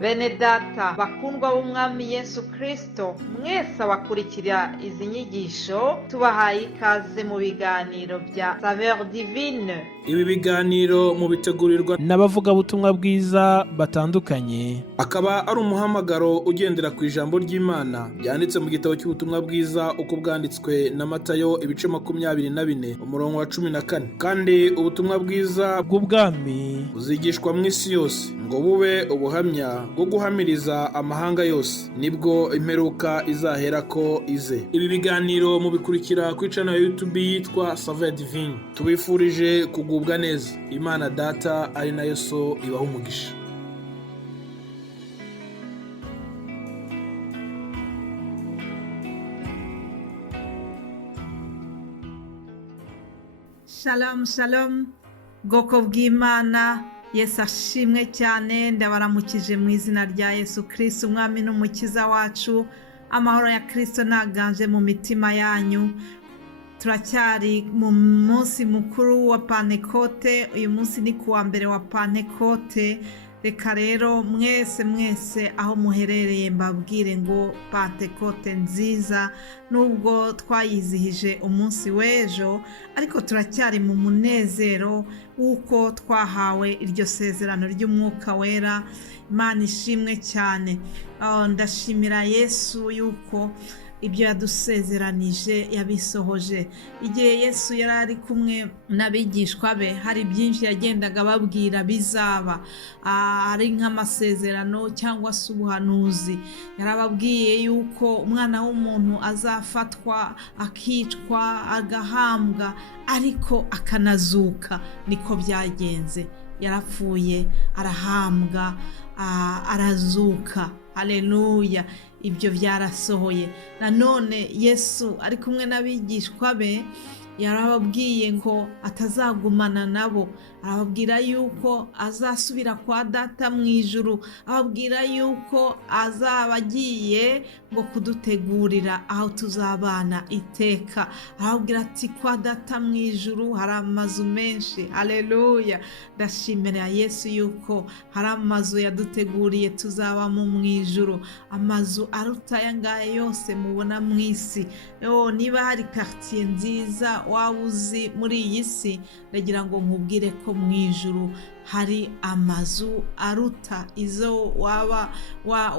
Bene data bakundwa b'umwami Yesu Kristo, mwese abakurikira izi nyigisho tubahaye ikaze mu biganiro bya Saveur Divine. Ibi biganiro mu bitegurirwa n'abavugabutumwa bwiza batandukanye, akaba ari umuhamagaro ugendera ku ijambo ry'Imana byanditse mu gitabo cy'ubutumwa bwiza uko bwanditswe na Matayo ibice 24 umurongo wa 14. Kandi ubutumwa bwiza bw'ubwami buzigishwa mu isi yose ngo bube ubuhamya bwo guhamiriza amahanga yose, nibwo imperuka izahera ko ize. Ibi biganiro mubikurikira ku channel ya YouTube yitwa Saveur Divine. Tubifurije kugubwa neza. Imana Data ari nayo So ibaha umugisha. Shalom shalom, bwoko bw'Imana, Yesu ashimwe cyane. Ndabaramukije mu izina rya Yesu Kristo, umwami n'umukiza wacu. Amahoro ya Kristo naganje mu mitima yanyu. Turacyari mu munsi mukuru wa Pentekote. Uyu munsi ni kuwa mbere wa Pentekote. Reka rero mwese aho muherereye mbabwire ngo Pentekote nziza. Nubwo twayizihije umunsi w'ejo, ariko turacyari mu munezero w'uko twahawe iryo sezerano ry'umwuka wera. Imana ishimwe cyane. Ndashimira Yesu yuko ibyo yadusezeranije yabisohoje. Igihe Yesu yari ari kumwe n'abigishwa be, hari byinshi yagendaga babwira bizaba, ari nk'amasezerano cyangwa se ubuhanuzi. Yarababwiye yuko umwana w'umuntu azafatwa, akicwa, agahambwa, ariko akanazuka. Niko byagenze. Yarapfuye, arahambwa, arazuka. Haleluya! Ibyo byarasohoye. Nanone Yesu ari kumwe n'abigishwa be, yarababwiye ngo atazagumana nabo. Arababwira yuko azasubira kwa Data mu ijuru. Ababwira yuko azaba agiye ngo kudutegurira aho tuzabana iteka. Arababwira ati kwa Data mu ijuru hari amazu menshi. Haleluya! Ndashimira Yesu yuko hari amazu yaduteguriye tuzabamo mu ijuru, amazu aruta aya ngaya yose mubona mu isi. Niba hari quartier nziza waba uzi muri iyi si, ndagira ngo nkubwire ko mu ijuru hari amazu aruta izo waba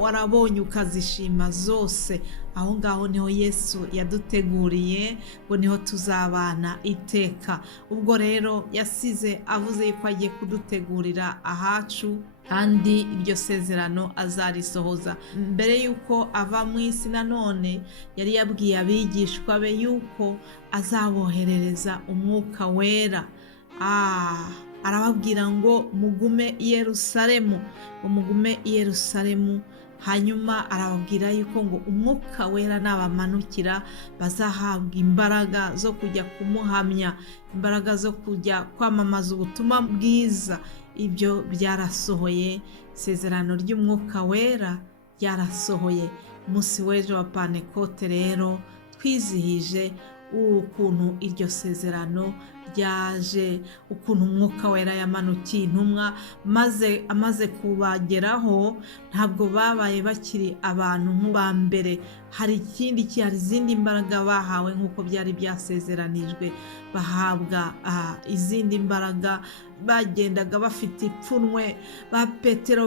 warabonye ukazishima zose. Aho ngaho niho Yesu yaduteguriye, ngo niho tuzabana iteka. Ubwo rero yasize avuze yuko agiye kudutegurira ahacu, kandi iryo sezerano azarisohoza. Mbere yuko ava mu isi, nanone yari yabwiye abigishwa be yuko azaboherereza umwuka wera. Arababwira ngo mugume i Yerusalemu, hanyuma arababwira yuko ngo umwuka wera nabamanukira bazahabwa imbaraga zo kujya kumuhamya, imbaraga zo kujya kwamamaza ubutumwa bwiza. Ibyo byarasohoye. Isezerano ry'umwuka wera ryarasohoye. Umunsi w'ejo wa Pentekote rero twizihije ukuntu iryo sezerano ryaje, ukuntu umwuka wera yamanukiye intumwa, maze amaze kubageraho ntabwo babaye bakiri abantu nk'uba mbere. Hari izindi mbaraga bahawe nk'uko byari byasezeranijwe. Bahabwa izindi mbaraga, bagendaga bafite ipfunwe. Petero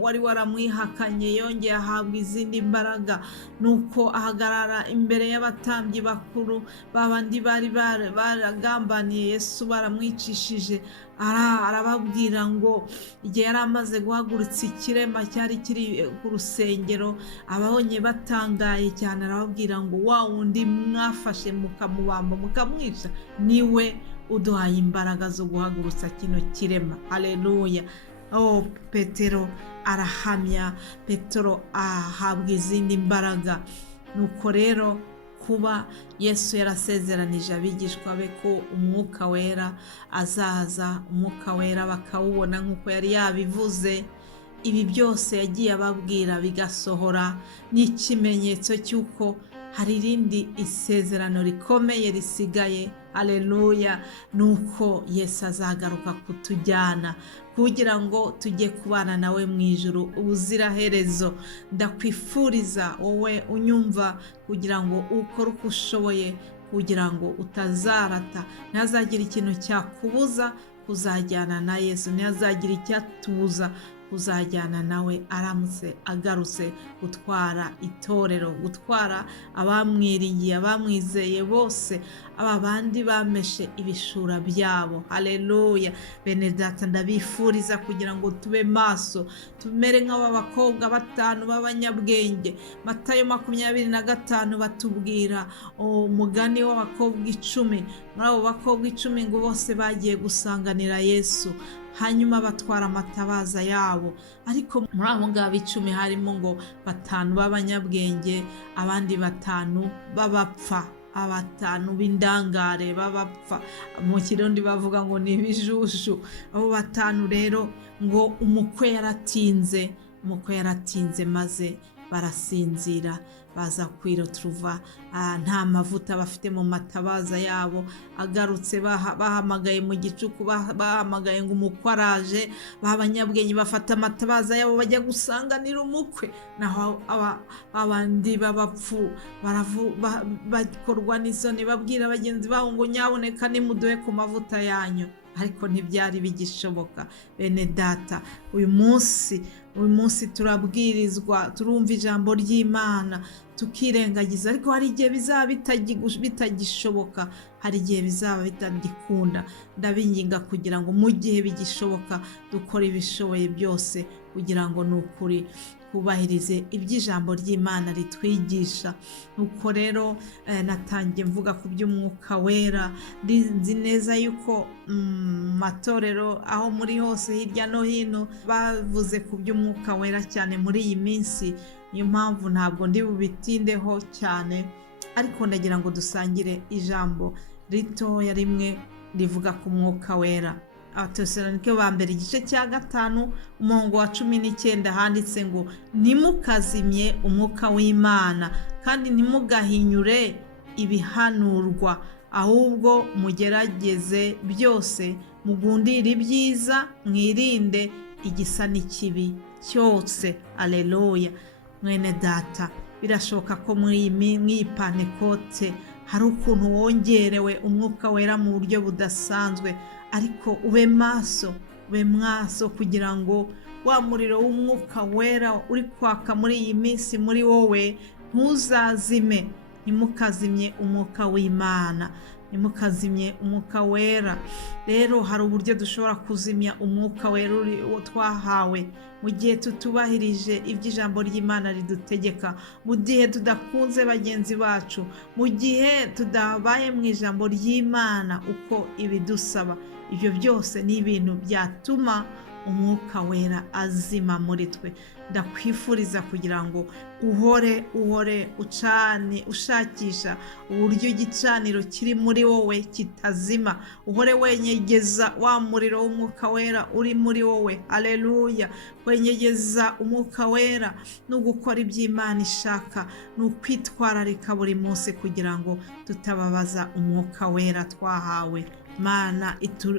wari waramwihakanye yongeye ahabwa izindi mbaraga, nuko ahagarara imbere y'abatambyi bakuru, babandi bari baragambaniye Yesu, baramwicishije. Arababwira ngo igihe yari amaze guhagurutsa ikirema cyari kiri ku rusengero, ababonye batangaye cyane, arababwira ngo wa wundi mwafashe mukamubamba mukamwica niwe uduhaye imbaraga zo guhagurutsa kino kirema. Haleluya! Petero arahamya, Petero ahabwa izindi mbaraga. Nuko rero kuba Yesu yarasezeranije abigishwa be ko umwuka wera azaza, umwuka wera bakawubona nk'uko yari yabivuze, ibi byose yagiye ababwira bigasohora. Ni ikimenyetso cy'uko hari irindi isezerano rikomeye risigaye, haleluya. nuko Yesu azagaruka kutujyana kugira ngo tujye kubana nawe mu ijuru ubuziraherezo. Ndakwifuriza wowe unyumva kugira ngo ukore uko ushoboye kugira ngo utazarata, ntihazagira ikintu cyakubuza kuzajyana na Yesu, ntihazagira icyatubuza kuzajyana nawe aramutse agarutse gutwara itorero, gutwara abamwiringiye, abamwizeye bose, aba bandi bameshe ibishura byabo. haleluya. Bene data, ndabifuriza kugira ngo tube maso, tumere nk'aba bakobwa 5 b'abanyabwenge. Matayo 25 batubwira umugani w'abakobwa 10. Muri abo bakobwa 10 ngo bose bagiye gusanganira Yesu, hanyuma batwara amatabaza yabo, ariko muri abo ngabo 10 harimo ngo 5 b'abanyabwenge, abandi 5 b'abapfa, 5 b'indangare b'abapfa. Mu Kirundi bavuga ngo ni ibijushu. Abo 5 rero ngo umukwe yaratinze maze barasinzira, baza kwiroturuva nta mavuta bafite mu matabaza yabo. Agarutse bahamagaye mu gicuku, bahamagaye ngo umukwe araje, b'abanyabwenge bafata amatabaza yabo bajya gusanganira umukwe, naho abandi b'abapfu bakorwa n'isoni, babwira bagenzi babo ngo nyaboneka nimuduhe ku mavuta yanyu, ariko ntibyari bigishoboka. Bene data, uyu munsi turabwirizwa, turumva ijambo ry'Imana tukirengagiza, ariko hari igihe bizaba bitagishoboka, hari igihe bizaba bitagikunda. Ndabinginga kugira ngo mu gihe bigishoboka dukore ibishoboye byose kugira ngo ni ukuri kubahirize iby'ijambo ry'Imana ritwigisha. Nuko rero natangiye mvuga ku by'umwuka wera. Nzi neza yuko matorero aho muri hose hirya no hino bavuze ku by'umwuka wera cyane muri iyi minsi, niyo mpamvu ntabwo ndi bubitindeho cyane, ariko ndagira ngo dusangire ijambo ritoya rimwe rivuga ku mwuka wera. Abatesalonike ba mbere igice cya 5 umurongo wa 19 handitse ngo ntimukazimye umwuka w'Imana kandi ntimugahinyure ibihanurwa, ahubwo mugerageze byose, mugundire ibyiza, mwirinde igisa n'ikibi cyose. Aleluya. Mwene data, birashoboka ko muri iyi Pantekote hari ukuntu wongerewe umwuka wera mu buryo budasanzwe, ariko ube maso kugira ngo wa muriro w'umwuka wera uri kwaka muri iyi minsi muri wowe ntuzazime. Ntimukazimye umwuka w'Imana, ntimukazimye umwuka wera. Rero hari uburyo dushobora kuzimya umwuka wera twahawe mu gihe tutubahirije iby'ijambo ry'Imana ridutegeka, mu gihe tudakunze bagenzi bacu, mu gihe tudabaye mu ijambo ry'Imana uko ibidusaba. Ibyo byose ni ibintu byatuma umwuka wera azima muri twe. Ndakwifuriza kugira ngo uhore ucane ushakisha uburyo igicaniro kiri muri wowe kitazima, uhore wenyegeza wa muriro w'umwuka wera uri muri wowe. Haleluya. Wenyegeza umwuka wera no gukora iby'Imana ishaka, ni ukwitwararika buri munsi kugira ngo tutababaza umwuka wera twahawe. Mana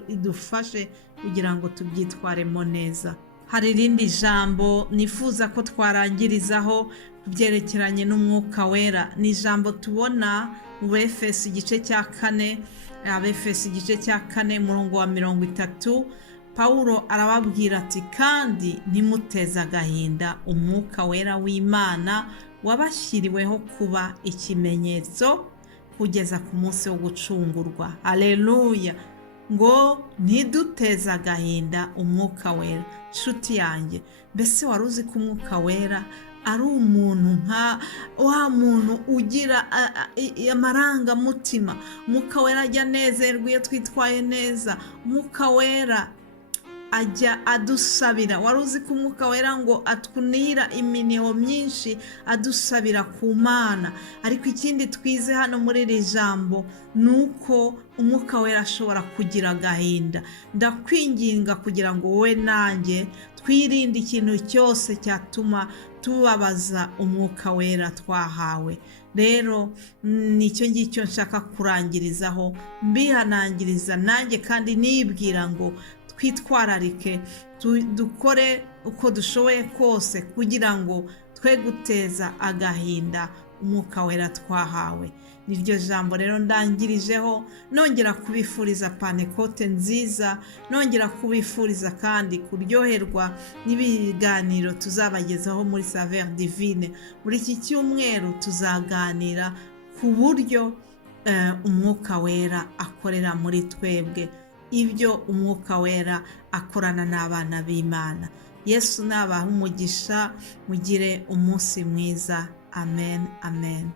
idufashe kugira ngo tubyitwaremo neza. Hari irindi jambo nifuza ko twarangirizaho ku byerekeranye n'umwuka wera. Ni ijambo tubona mu Befeso igice cya 4, Abefeso igice cya 4 umurongo wa 30. Pawulo arababwira ati kandi ntimuteze agahinda umwuka wera w'Imana wabashyiriweho kuba ikimenyetso kugeza ku munsi wo gucungurwa. Haleluya. Ngo ntiduteze agahinda umwuka wera. Nshuti yanjye, mbese wari uzi ko umwuka wera ari umuntu nka wa muntu ugira amarangamutima? Umwuka wera ajya anezerwa iyo twitwaye neza. Umwuka wera ajya adusabira. Wari uzi ko umwuka wera ngo atwunira iminiho myinshi adusabira ku Mana, ariko ikindi twize hano muri iri jambo ni uko umwuka wera ashobora kugira agahinda. Ndakwinginga kugira ngo wowe nanjye twirinde ikintu cyose cyatuma tubabaza umwuka wera twahawe. Rero nicyo ngicyo nshaka kurangirizaho, mbihanangiriza nanjye kandi nibwira ngo twitwararike, dukore uko dushoboye kose kugira ngo twe guteza agahinda umwuka wera twahawe. Niryo jambo rero ndangirijeho, nongera kubifuriza Pantekote nziza, nongera kubifuriza kandi kuryoherwa n'ibiganiro tuzabagezaho muri Saveur Divine. Muri iki cyumweru tuzaganira ku buryo umwuka wera akorera muri twebwe, ibyo umwuka wera akorana n'abana b'Imana. Yesu nabaha umugisha, mugire umunsi mwiza. Amen, amen.